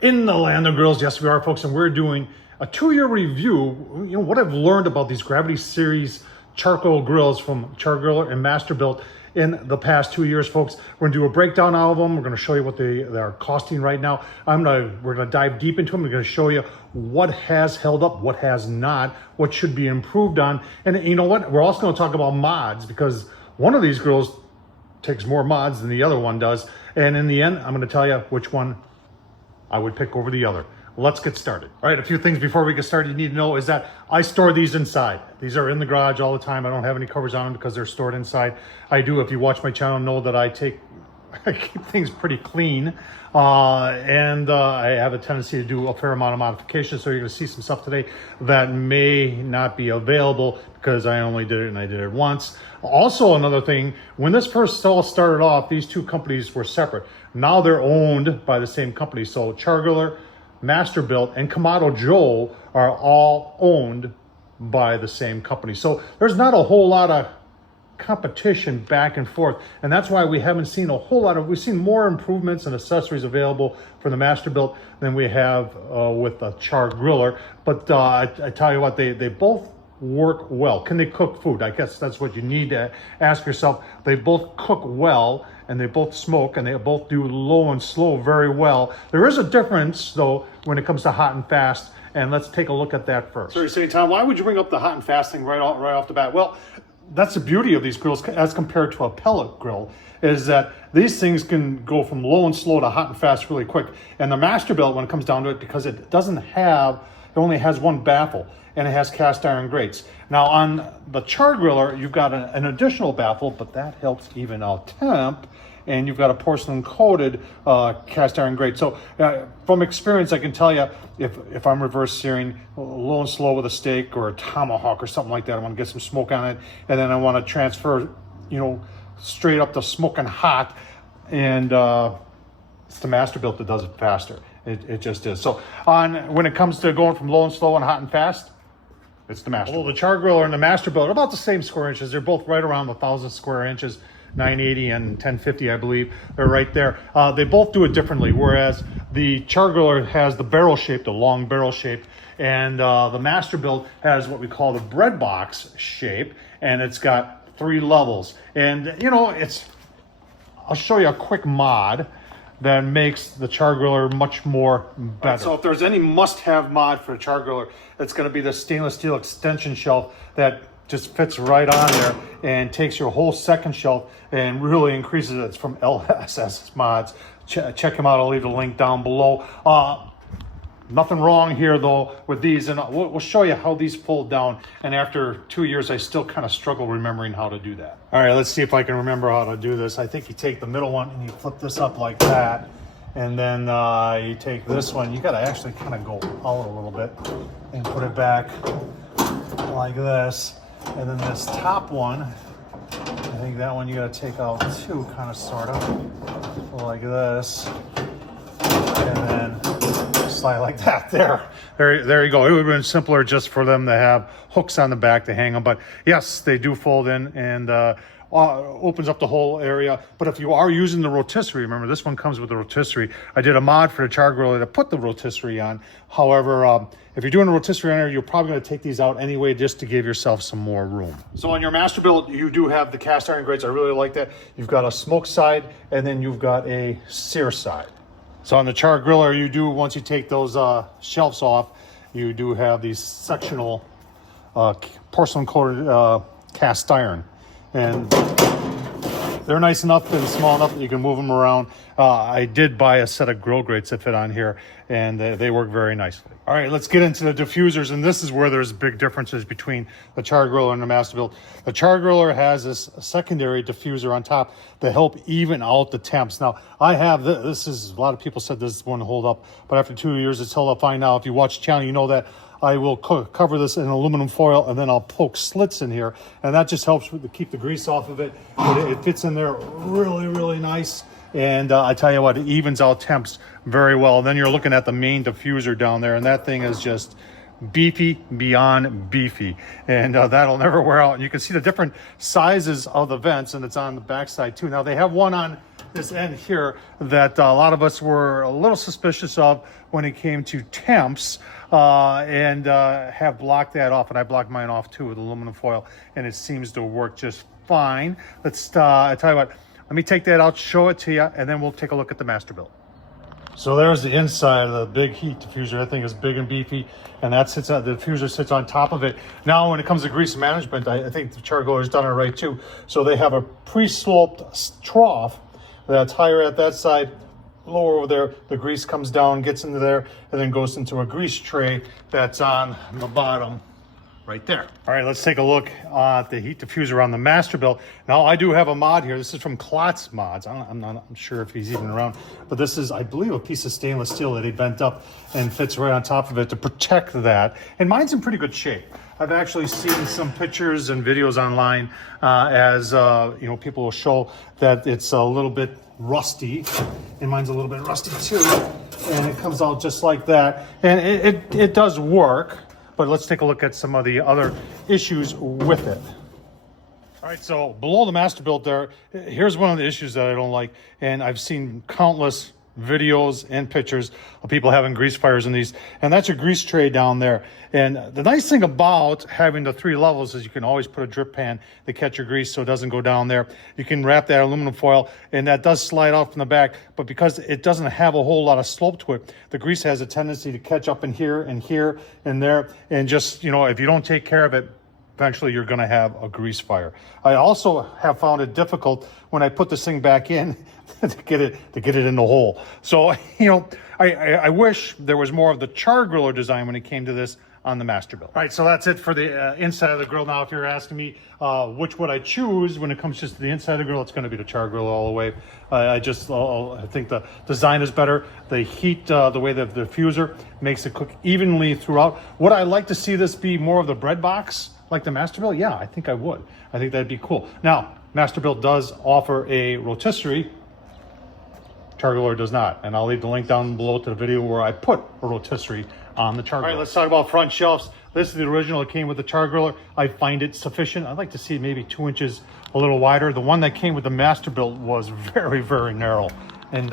In the land of grills, yes we are, folks, and we're doing a 2-year review. You know what I've learned about these Gravity Series charcoal grills from Chargriller and Masterbuilt in the past 2 years, folks. We're gonna do a breakdown of them. We're gonna show you what they are costing right now. We're gonna dive deep into them. We're gonna show you what has held up, what has not, what should be improved on, and you know what? We're also gonna talk about mods, because one of these grills takes more mods than the other one does, and in the end, I'm gonna tell you which one I would pick over the other. Let's get started. All right, a few things before we get started you need to know is that I store these inside. These are in the garage all the time. I don't have any covers on them because they're stored inside. I do, if you watch my channel, know that I keep things pretty clean. And I have a tendency to do a fair amount of modifications. So you're gonna see some stuff today that may not be available because I only did it and I did it once. Also, another thing, when this first all started off, these two companies were separate. Now they're owned by the same company. So Chargriller, Masterbuilt, and Kamado Joe are all owned by the same company. So there's not a whole lot of competition back and forth, and that's why we haven't seen a whole lot of, we've seen more improvements and accessories available for the Masterbuilt than we have with the Chargriller. But I tell you what, they both work well. Can they cook food? I guess that's what you need to ask yourself. They both cook well, and they both smoke, and they both do low and slow very well. There is a difference though when it comes to hot and fast, and let's take a look at that first. So you're saying, Tom, why would you bring up the hot and fast thing right off the bat? Well, that's the beauty of these grills as compared to a pellet grill, is that these things can go from low and slow to hot and fast really quick. And the Masterbuilt, when it comes down to it, because it only has one baffle, and it has cast iron grates. Now on the Chargriller, you've got an additional baffle, but that helps even out temp, and you've got a porcelain coated cast iron grate. So from experience, I can tell you, if I'm reverse searing low and slow with a steak or a tomahawk or something like that, I want to get some smoke on it, and then I want to transfer, straight up to smoking hot, and it's the Masterbuilt that does it faster. It just is. So when it comes to going from low and slow and hot and fast, it's the Masterbuilt. Although the Chargriller and the Masterbuilt are about the same square inches. They're both right around 1,000 square inches, 980 and 1050, I believe. They're right there. They both do it differently, whereas the Chargriller has the barrel shape, the long barrel shape, and the Masterbuilt has what we call the bread box shape, and it's got 3 levels. And I'll show you a quick mod that makes the Chargriller much more better. Right, so if there's any must-have mod for a Chargriller, it's going to be the stainless steel extension shelf that just fits right on there and takes your whole second shelf and really increases it. It's from LSS Mods. Check him out. I'll leave the link down below. Nothing wrong here though with these, and we'll show you how these fold down. And after 2 years, I still kind of struggle remembering how to do that. All right, let's see if I can remember how to do this. I think you take the middle one and you flip this up like that, and then you take this one. You got to actually kind of go out a little bit and put it back like this. And then this top one, I think that one you got to take out too, kind of sort of like this, and then slide like that. There you go. It would have been simpler just for them to have hooks on the back to hang them, but yes, they do fold in and opens up the whole area. But if you are using the rotisserie, remember this one comes with the rotisserie. I did a mod for the Chargriller to put the rotisserie on. However, if you're doing a rotisserie on there, you're probably going to take these out anyway just to give yourself some more room. So on your Masterbuilt, you do have the cast iron grates. I really like that. You've got a smoke side, and then you've got a sear side. So on the Chargriller, you do, once you take those shelves off, you do have these sectional porcelain coated cast iron. And they're nice enough and small enough that you can move them around. I did buy a set of grill grates that fit on here, and they work very nicely. All right, let's get into the diffusers, and this is where there's big differences between the Chargriller and the Masterbuilt. The Chargriller has this secondary diffuser on top to help even out the temps. Now, I have this is, a lot of people said this wouldn't hold up, but after 2 years, it's held up fine now. If you watch the channel, you know that I will cover this in aluminum foil, and then I'll poke slits in here, and that just helps to keep the grease off of it. It fits in there really, really nice. And I tell you what, it evens out temps very well. And then you're looking at the main diffuser down there, and that thing is just beefy beyond beefy, and that'll never wear out. And you can see the different sizes of the vents, and it's on the back side too. Now they have one on this end here that a lot of us were a little suspicious of when it came to temps, and have blocked that off. And I blocked mine off too with aluminum foil, and it seems to work just fine. Let's, I tell you what, let me take that out, show it to you, and then we'll take a look at the Masterbuilt. So there's the inside of the big heat diffuser. That thing is big and beefy, and that sits on, the diffuser sits on top of it. Now, when it comes to grease management, I think the Chargriller's done it right too. So they have a pre-sloped trough that's higher at that side, lower over there. The grease comes down, gets into there, and then goes into a grease tray that's on the bottom right there. All right, let's take a look at the heat diffuser on the Masterbuilt. Now, I do have a mod here. This is from Klotz Mods. I'm not sure if he's even around, but this is, I believe, a piece of stainless steel that he bent up and fits right on top of it to protect that. And mine's in pretty good shape. I've actually seen some pictures and videos online as you know, people will show that it's a little bit rusty, and mine's a little bit rusty too. And it comes out just like that, and it does work. But let's take a look at some of the other issues with it. All right, so below the Masterbuilt there, here's one of the issues that I don't like. And I've seen countless videos and pictures of people having grease fires in these. And that's your grease tray down there. And the nice thing about having the 3 levels is you can always put a drip pan to catch your grease so it doesn't go down there. You can wrap that aluminum foil, and that does slide out from the back. But because it doesn't have a whole lot of slope to it, the grease has a tendency to catch up in here and here and there. And just, you know, if you don't take care of it, eventually you're going to have a grease fire. I also have found it difficult when I put this thing back in to get it in the hole. So, you know, I wish there was more of the Chargriller design when it came to this on the Masterbuilt. All right, so that's it for the inside of the grill. Now, if you're asking me which would I choose when it comes just to the inside of the grill, it's going to be the Chargriller all the way. I think the design is better. The heat, the way that the diffuser makes it cook evenly throughout. Would I like to see this be more of the bread box like the Masterbuilt? Yeah, I think I would. I think that'd be cool. Now, Masterbuilt does offer a rotisserie. Chargriller does not. And I'll leave the link down below to the video where I put a rotisserie on the Chargriller. All right, let's talk about front shelves. This is the original that came with the Chargriller. I find it sufficient. I'd like to see maybe 2 inches a little wider. The one that came with the Masterbuilt was very, very narrow. And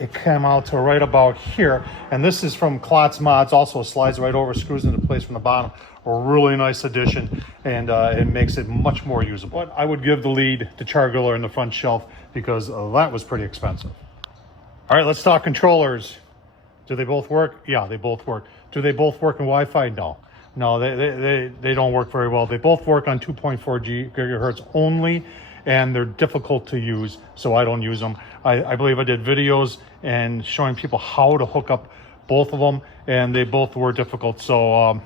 it came out to right about here. And this is from Klotz Mods. Also slides right over, screws into place from the bottom. A really nice addition, and it makes it much more usable. But I would give the lead to Chargriller in the front shelf because that was pretty expensive. All right, let's talk controllers. Do they both work? Yeah, they both work. Do they both work in Wi-Fi? No. No, they don't work very well. They both work on 2.4 gigahertz only, and they're difficult to use, so I don't use them. I believe I did videos and showing people how to hook up both of them, and they both were difficult. So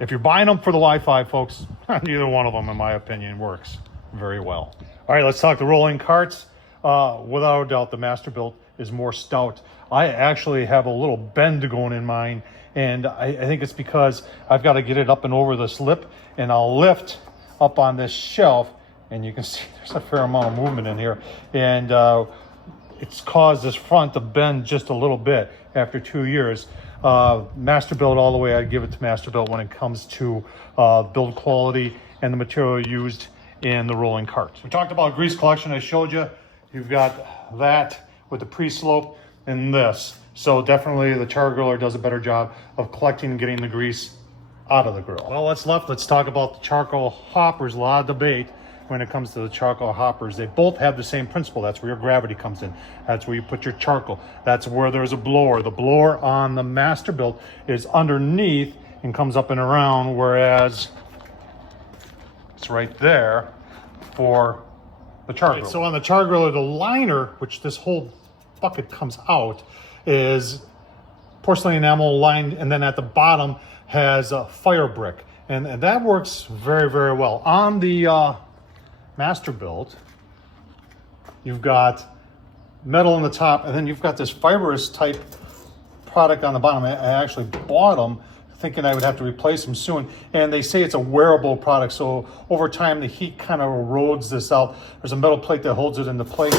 if you're buying them for the Wi-Fi, folks, neither one of them, in my opinion, works very well. All right, let's talk the rolling carts. Without a doubt, the Masterbuilt is more stout. I actually have a little bend going in mine, and I think it's because I've got to get it up and over this lip, and I'll lift up on this shelf, and you can see there's a fair amount of movement in here, and it's caused this front to bend just a little bit after 2 years. Masterbuilt all the way, I'd give it to Masterbuilt when it comes to build quality and the material used in the rolling carts. We talked about grease collection. I showed you. You've got that with the pre-slope and this. So definitely the Chargriller does a better job of collecting and getting the grease out of the grill. Well, what's left? Let's talk about the charcoal hoppers. A lot of debate when it comes to the charcoal hoppers. They both have the same principle. That's where your gravity comes in. That's where you put your charcoal. That's where there's a blower. The blower on the Masterbuilt is underneath and comes up and around, whereas it's right there for the Chargriller. Right, so on the Chargriller, the liner, which this whole bucket comes out, is porcelain enamel lined, and then at the bottom has a fire brick. And that works very, very well. On the Masterbuilt, you've got metal on the top, and then you've got this fibrous type product on the bottom. I actually bought them thinking I would have to replace them soon, and they say it's a wearable product, so over time the heat kind of erodes this out. There's a metal plate that holds it into place.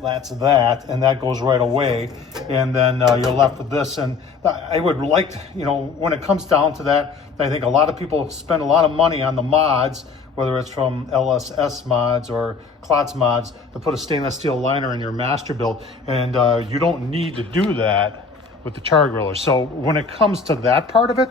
That's that, and that goes right away, and then you're left with this. And I would like to, you know, when it comes down to that, I think a lot of people spend a lot of money on the mods whether it's from LSS Mods or Klotz Mods, to put a stainless steel liner in your Masterbuilt, and you don't need to do that with the Chargriller. So when it comes to that part of it,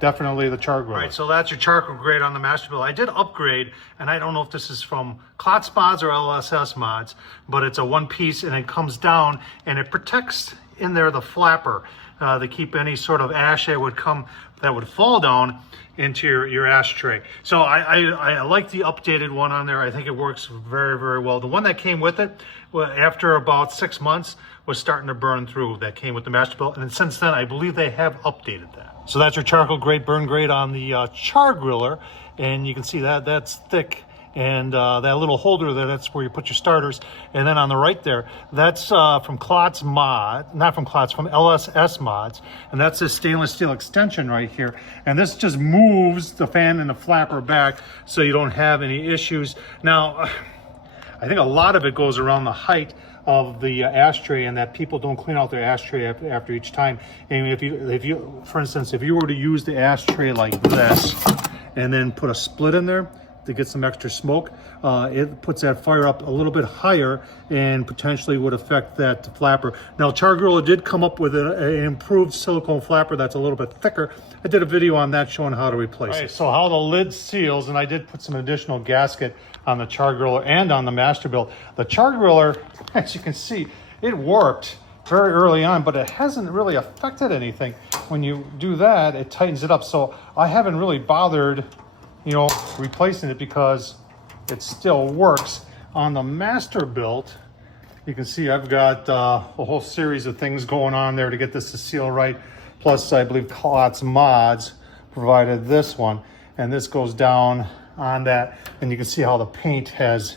definitely the Chargriller. All right, so that's your charcoal grade on the Masterbuilt. I did upgrade, and I don't know if this is from Klotz Mods or LSS Mods, but it's a one piece, and it comes down, and it protects in there the flapper to keep any sort of ash that would fall down into your ashtray. So I like the updated one on there. I think it works very, very well. The one that came with it, well, after about 6 months, was starting to burn through. That came with the Masterbuilt, and then since then, I believe they have updated that. So that's your charcoal grade, burn grade on the Chargriller, and you can see that that's thick, and that little holder there, that's where you put your starters. And then on the right there, that's from Klotz Mod, not from Klotz, from LSS Mods, and that's this stainless steel extension right here. And this just moves the fan and the flapper back so you don't have any issues. Now, I think a lot of it goes around the height of the ashtray, and that people don't clean out their ashtray after each time. And if you, for instance, if you were to use the ashtray like this and then put a split in there to get some extra smoke, it puts that fire up a little bit higher and potentially would affect that flapper. Now, Chargriller did come up with an improved silicone flapper that's a little bit thicker. I did a video on that showing how to replace it. So how the lid seals, and I did put some additional gasket on the Chargriller and on the Masterbuilt. The Chargriller, as you can see, it worked very early on, but it hasn't really affected anything. When you do that, it tightens it up. So I haven't really bothered, you know, replacing it because it still works. On the Masterbuilt, you can see I've got a whole series of things going on there to get this to seal right. Plus, I believe Klotz Mods provided this one, and this goes down on that, and you can see how the paint has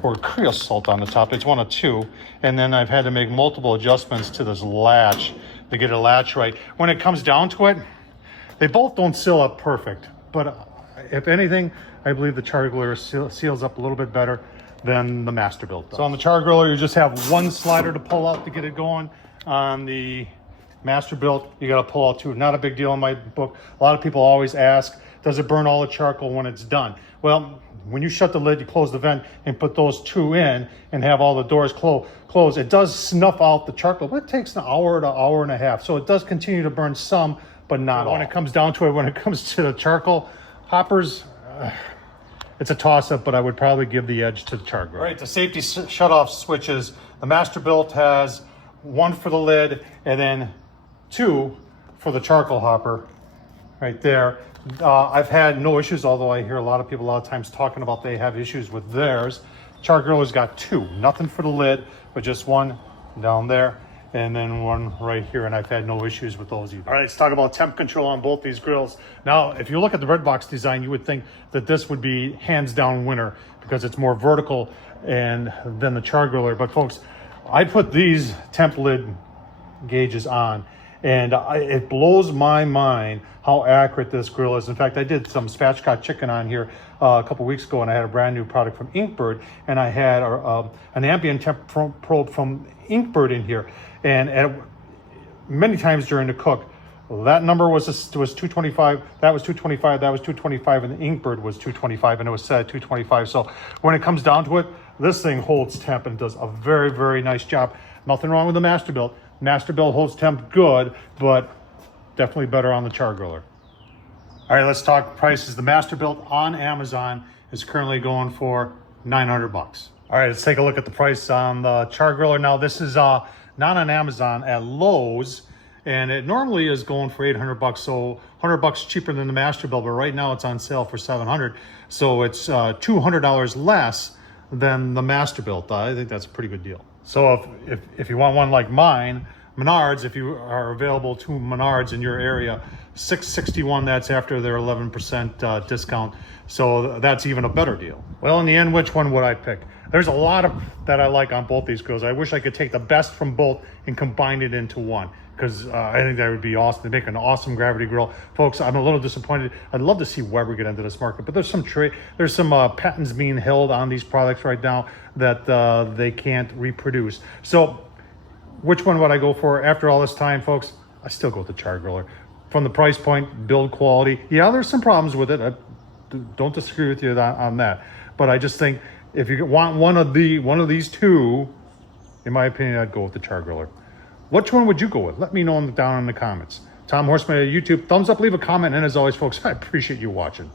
poured creosote on the top. It's one of two, and then I've had to make multiple adjustments to this latch to get a latch right. When it comes down to it, they both don't seal up perfect, but if anything, I believe the Chargriller seals up a little bit better than the Masterbuilt does. So on the Chargriller, you just have one slider to pull out to get it going. On the Masterbuilt, you got to pull out two. Not a big deal in my book. A lot of people always ask, does it burn all the charcoal when it's done? Well, when you shut the lid, you close the vent and put those two in and have all the doors closed, it does snuff out the charcoal, but it takes an hour to hour and a half. So it does continue to burn some, but not all. When it comes down to it, when it comes to the charcoal hoppers, it's a toss-up, but I would probably give the edge to the Chargriller. All right, the safety shut-off switches. The Masterbuilt has one for the lid and then two for the charcoal hopper right there. I've had no issues, although I hear a lot of people a lot of times talking about they have issues with theirs. Chargriller's got two, nothing for the lid, but just one down there and then one right here, and I've had no issues with those either. All right, let's talk about temp control on both these grills. Now, if you look at the red box design, you would think that this would be hands down winner because it's more vertical than the Chargriller. But folks, I put these temp lid gauges on, and it blows my mind how accurate this grill is. In fact, I did some spatchcock chicken on here a couple weeks ago, and I had a brand new product from Inkbird, and I had an ambient temp probe from Inkbird in here. And many times during the cook, that number was 225, that was 225, that was 225, and the Inkbird was 225, and it was set at 225. So when it comes down to it, this thing holds temp and does a very, very nice job. Nothing wrong with the Masterbuilt. Masterbuilt holds temp good, but definitely better on the Chargriller. All right, let's talk prices. The Masterbuilt on Amazon is currently going for 900 bucks. All right, let's take a look at the price on the Chargriller. Now, this is not on Amazon, at Lowe's, and it normally is going for 800 bucks, so 100 bucks cheaper than the Masterbuilt, but right now it's on sale for 700, so it's $200 less than the Masterbuilt. I think that's a pretty good deal. So if you want one like mine, Menards, if you are available to Menards in your area, $661, that's after their 11% discount. So that's even a better deal. Well, in the end, which one would I pick? There's a lot of that I like on both these grills. I wish I could take the best from both and combine it into one, because I think that would be awesome. They make an awesome gravity grill. Folks, I'm a little disappointed. I'd love to see Weber get into this market, but there's some patents being held on these products right now that they can't reproduce. So which one would I go for? After all this time, folks, I still go with the Chargriller. From the price point, build quality. Yeah, there's some problems with it. don't disagree with you on that. But I just think if you want one of these two, in my opinion, I'd go with the Chargriller. Which one would you go with? Let me know down in the comments. Tom Horsman at YouTube. Thumbs up, leave a comment, and as always, folks, I appreciate you watching.